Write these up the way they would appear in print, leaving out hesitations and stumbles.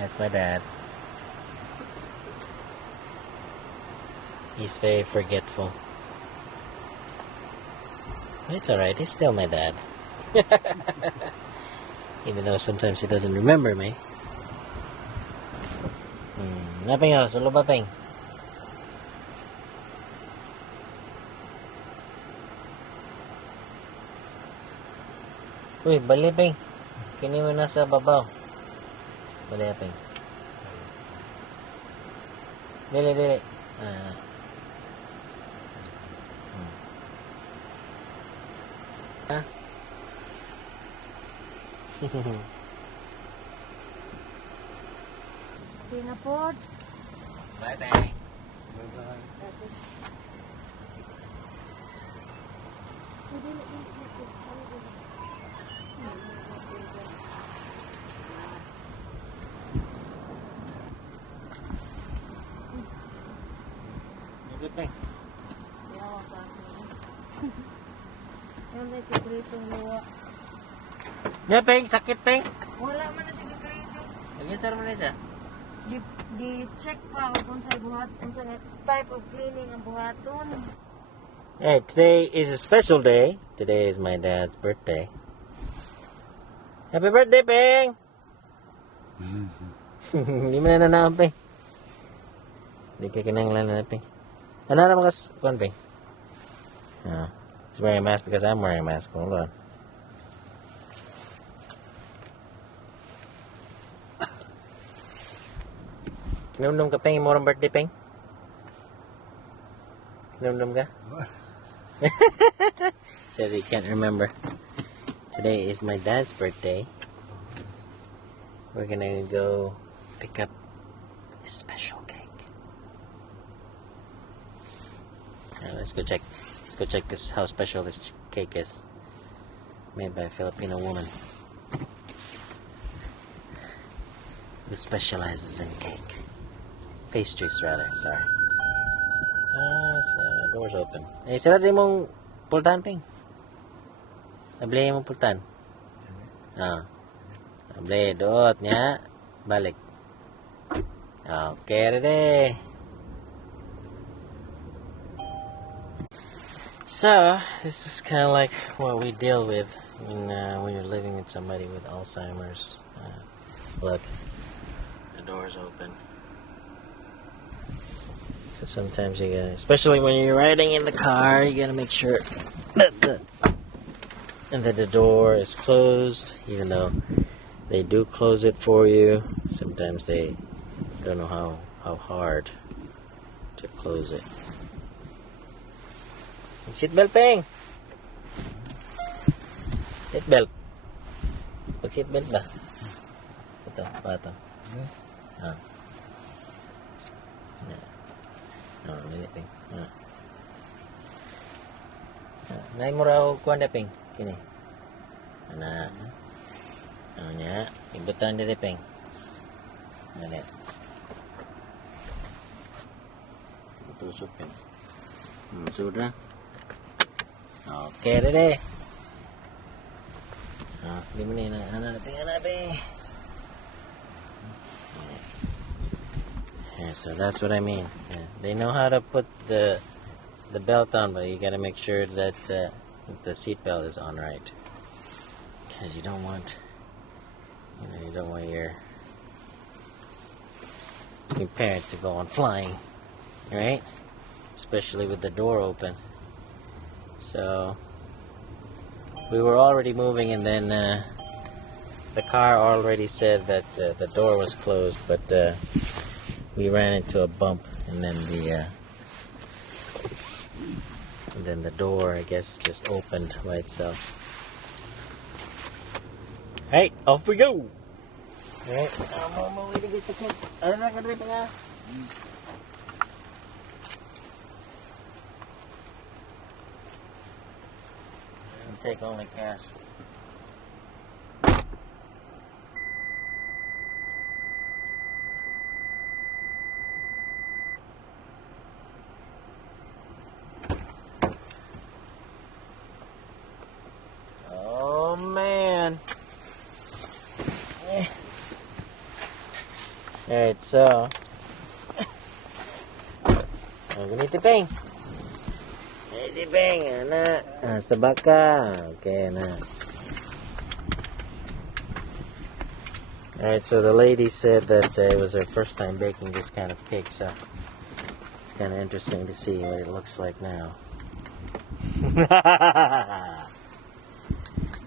That's my dad. He's very forgetful. It's alright, he's still my dad. Even though sometimes he doesn't remember me. Naping ako, sulo ba ping? Uy, bali ping. Kini mo nasa babaw. Bali ping. Dili. Pinapod. Bye, bye. Good thing. Yan may sikretong luwa. Ya, peng, sakit peng. Wala man na siya sikreto. Nag-insar mo na siya. Di-check pa kung sa buhat, kung sa type of cleaning ang buhaton. Alright, today is a special day. Today is my dad's birthday. Happy birthday, peng! Hindi mo na nanaon, peng. Hindi ka kinanglan na, peng. Ano na makas, kuhan, peng? He's wearing a mask because I'm wearing a mask. Hold on. Kinumdum ka, peng? Imorong birthday, peng? Kinumdum ka? Says he can't remember. Today is my dad's birthday. We're gonna go pick up his special cake. Let's go check. Let's go check this how special this cake is. Made by a Filipino woman who specializes in cake. Pastries, rather. Sorry. So door's open. Eh, sarado mong pultan, ping. Abli mong pultan. Abli, doot niya. Balik. Okay, ready. So, this is kind of like what we deal with when you're living with somebody with Alzheimer's. Look, the door's open. So sometimes you gotta, especially when you're riding in the car, you gotta make sure that the door is closed, even though they do close it for you. Sometimes they don't know how hard to close it. Seatbelt, peng! Seatbelt. Pag-seatbelt ba? Ito, pato. Dili, peng. Naay mo raw kuha na, peng. Kini. Ano niya? Igutan dili, peng. Dali. Tusok, peng. Sudah. Okay, ready. Di mo na hanapin. Yeah, so that's what I mean. Yeah. They know how to put the belt on, but you got to make sure that the seat belt is on right, because you don't want your parents to go on flying, right? Especially with the door open. So we were already moving, and then the car already said that the door was closed, but we ran into a bump, and then the door, I guess, just opened by itself. Alright, off we go. Alright, I'm ready to get the kid. Ano na ka dito nga? Take only cash. Oh man. Alright, so ginitiping. Ginitiping, anak. Sabaka. Okay, anak. Alright, so the lady said that it was her first time baking this kind of cake, so it's kind of interesting to see what it looks like now.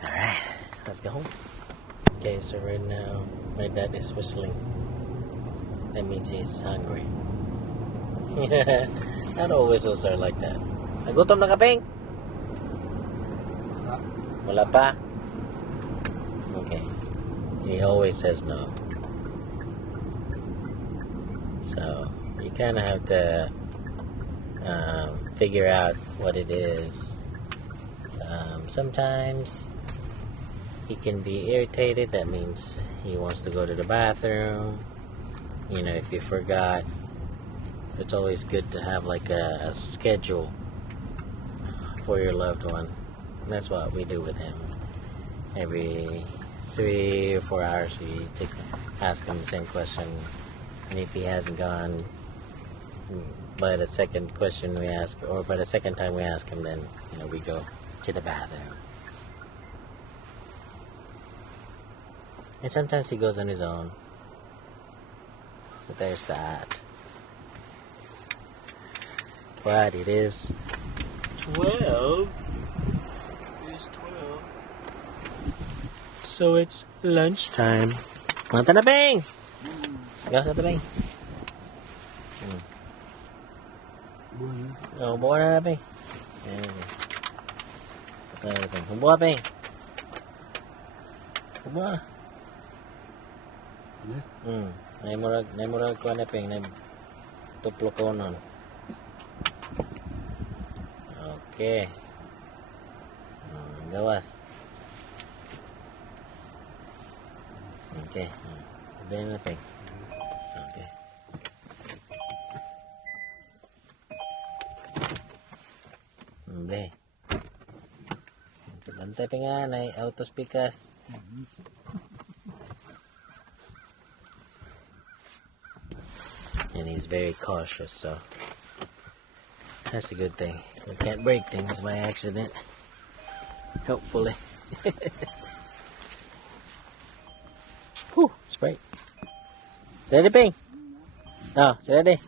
Alright, let's go home. Okay, so right now my dad is whistling. That means he's hungry. Not all whistles are like that. Nagutom na ka, Ping? Wala pa? Okay. He always says no. So you kind of have to figure out what it is. Sometimes he can be irritated. That means he wants to go to the bathroom. You know, if you forgot. So it's always good to have like a schedule for your loved one. And that's what we do with him. Every 3 or 4 hours we ask him the same question, and if he hasn't gone by the second question we ask, or by the second time we ask him, then we go to the bathroom. And sometimes he goes on his own. So there's that. But it is 12. It is 12. So it's lunchtime. Anta na, Bing! Ikaw sa tabing. Buwan na, Bing. Buwan, Bing. Buwan. Naimurag ko na, Bing. Tuplo ko nun. Okay. Gawas. Okay. Then nothing. Okay. Be. Bantay pa nga na auto speakers. And he's very cautious, so that's a good thing. We can't break things by accident. Hopefully. Whew, Sprite. Ready, Ping? Oh, ready?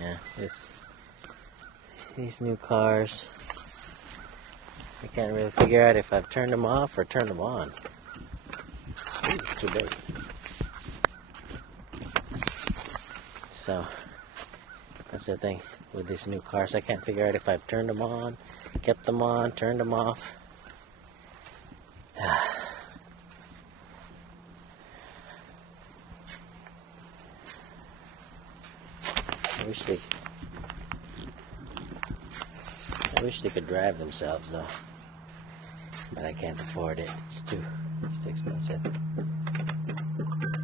Yeah, these new cars, I can't really figure out if I've turned them off or turned them on. Ooh, it's too big. So, that's the thing with these new cars. I can't figure out if I've turned them on, kept them on, turned them off. I wish they could drive themselves though, but I can't afford it. It's too expensive.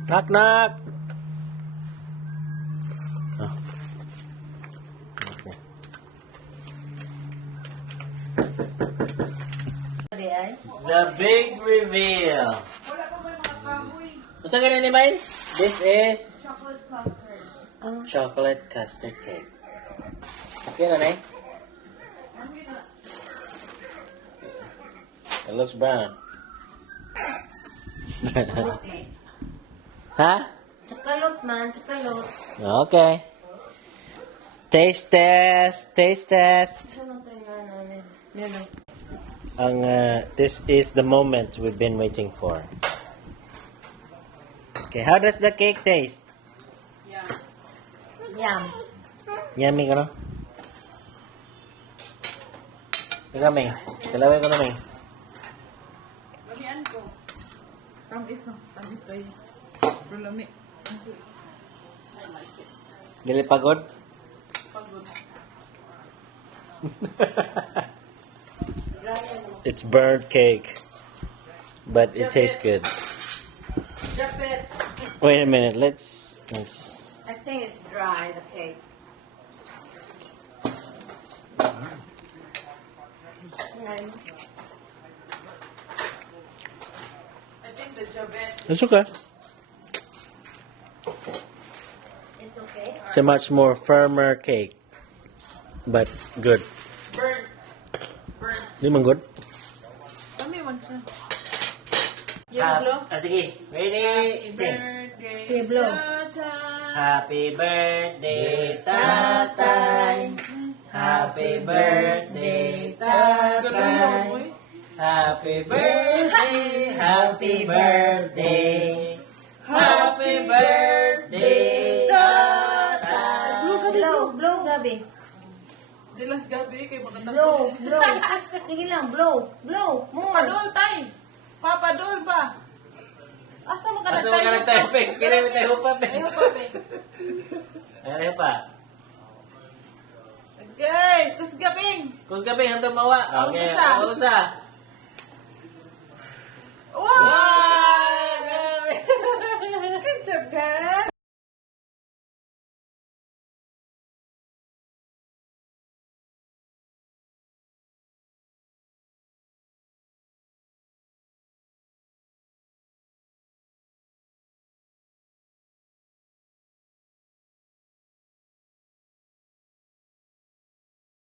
Knock knock. Oh. Okay. The big reveal. What's that gonna name? This is Chocolate custard. Chocolate custard cake. Okay, na, It looks brown. Huh? Chocolate man, chocolate. Okay. Taste test. Taste test. This is the moment we've been waiting for. Okay, how does the cake taste? Yum. Yummy ko, no? Teka, May. Kalawin ko na, May. Lamian ko. Tamis no? Tamis ko yun. Pero lami. Dili pagod? Pagod. It's burnt cake. But it tastes good. Japet. Wait a minute, let's I think it's dry, the cake. I think the Japet. It's okay. It's okay. It's a much more firmer cake. But good. Burnt. Burnt. Di man good? Lami man siya. Yellow. Sige. Ready? Sing. Birthday. Sige, blow. Tata. Happy birthday, tatay. Happy birthday, Galong tatay. mo eh. Happy birthday, happy birthday. Happy birthday, tatay. Blow, Gabi. Dilas gabi kay makatapos. Blow. Sige lang, blow. More. Papadol tay. Papadol pa. Asa mo ka Asa mo ka nagtayo, Peg? Kaya mo tayo pa, Peg. Ayaw pa, Peg. Ayaw pa. Okay, kusgaping. Kung gabi, hantong mawa. Okay, Usa. usa.